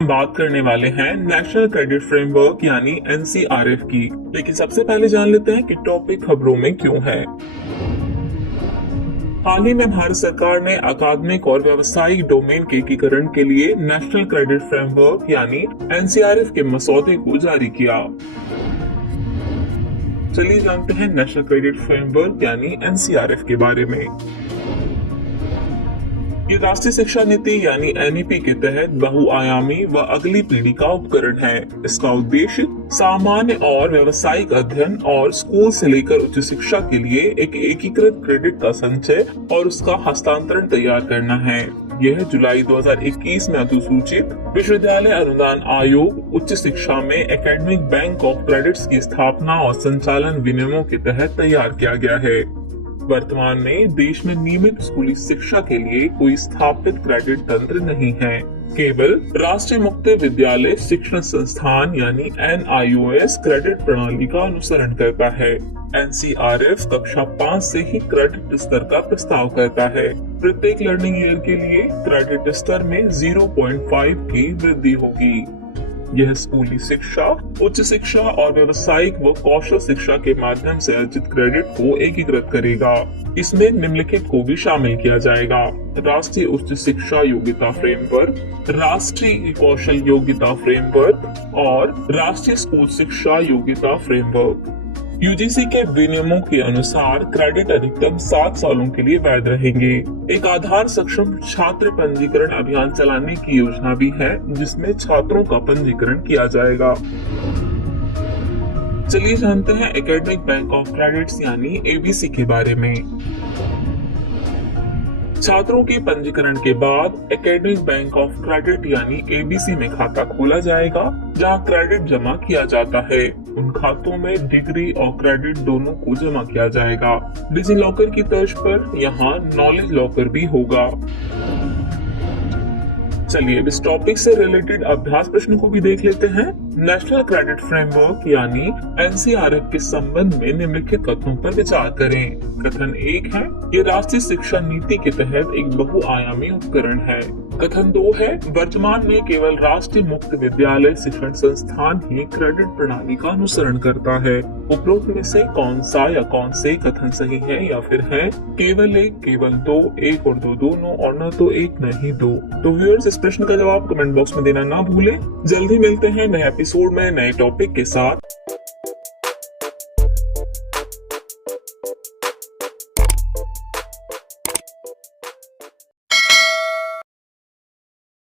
बात करने वाले हैं नेशनल क्रेडिट फ्रेमवर्क यानी एनसीआरएफ की। लेकिन सबसे पहले जान लेते हैं कि टॉपिक खबरों में क्यों है। हाल ही में भारत सरकार ने अकादमिक और व्यावसायिक डोमेन के एकीकरण के लिए नेशनल क्रेडिट फ्रेमवर्क यानी एनसीआरएफ के मसौदे को जारी किया। चलिए जानते हैं नेशनल क्रेडिट फ्रेमवर्क यानी एनसीआरएफ के बारे में। ये राष्ट्रीय शिक्षा नीति यानी एनईपी के तहत बहुआयामी व अगली पीढ़ी का उपकरण है। इसका उद्देश्य सामान्य और व्यावसायिक अध्ययन और स्कूल से लेकर उच्च शिक्षा के लिए एक एकीकृत क्रेडिट का संचय और उसका हस्तांतरण तैयार करना है। यह जुलाई 2021 में अधिसूचित विश्वविद्यालय अनुदान आयोग उच्च शिक्षा में एकेडमिक बैंक ऑफ क्रेडिट्स की स्थापना और संचालन विनियमों के तहत तैयार किया गया है। वर्तमान में देश में नियमित स्कूली शिक्षा के लिए कोई स्थापित क्रेडिट तंत्र नहीं है। केवल राष्ट्रीय मुक्त विद्यालय शिक्षण संस्थान यानी NIOS क्रेडिट प्रणाली का अनुसरण करता है। एनसीआरएफ कक्षा 5 से ही क्रेडिट स्तर का प्रस्ताव करता है। प्रत्येक लर्निंग ईयर के लिए क्रेडिट स्तर में 0.5 की वृद्धि होगी। यह स्कूली शिक्षा, उच्च शिक्षा और व्यावसायिक व कौशल शिक्षा के माध्यम से अर्जित क्रेडिट को एकीकृत करेगा। इसमें निम्नलिखित को भी शामिल किया जाएगा: राष्ट्रीय उच्च शिक्षा योग्यता फ्रेमवर्क, राष्ट्रीय कौशल योग्यता फ्रेमवर्क और राष्ट्रीय स्कूल शिक्षा योग्यता फ्रेमवर्क। यूजीसी के विनियमों के अनुसार क्रेडिट अधिकतम 7 सालों के लिए वैध रहेंगे। एक आधार सक्षम छात्र पंजीकरण अभियान चलाने की योजना भी है, जिसमें छात्रों का पंजीकरण किया जाएगा। चलिए जानते हैं एकेडमिक बैंक ऑफ क्रेडिट्स यानी एबीसी के बारे में। छात्रों के पंजीकरण के बाद एकेडमिक बैंक ऑफ क्रेडिट यानी एबीसी में खाता खोला जाएगा, जहां क्रेडिट जमा किया जाता है। उन खातों में डिग्री और क्रेडिट दोनों को जमा किया जाएगा। डिजी लॉकर की तर्ज पर यहां नॉलेज लॉकर भी होगा। चलिए इस टॉपिक से रिलेटेड अभ्यास प्रश्न को भी देख लेते हैं। नेशनल क्रेडिट फ्रेमवर्क यानी एनसीआरएफ के संबंध में निम्नलिखित कथनों पर विचार करें। कथन 1 है, ये राष्ट्रीय शिक्षा नीति के तहत एक बहुआयामी उपकरण है। कथन 2 है, वर्तमान में केवल राष्ट्रीय मुक्त विद्यालय शिक्षण संस्थान ही क्रेडिट प्रणाली का अनुसरण करता है। उपरोक्त में से कौन सा या कौन से कथन सही है या फिर है केवल 1, केवल 2, 1 और 2 दोनों और न तो 1 न ही 2। तो व्यूअर्स इस प्रश्न का जवाब कमेंट बॉक्स में देना ना भूलें। जल्दी मिलते हैं नए एपिसोड में नए टॉपिक के साथ।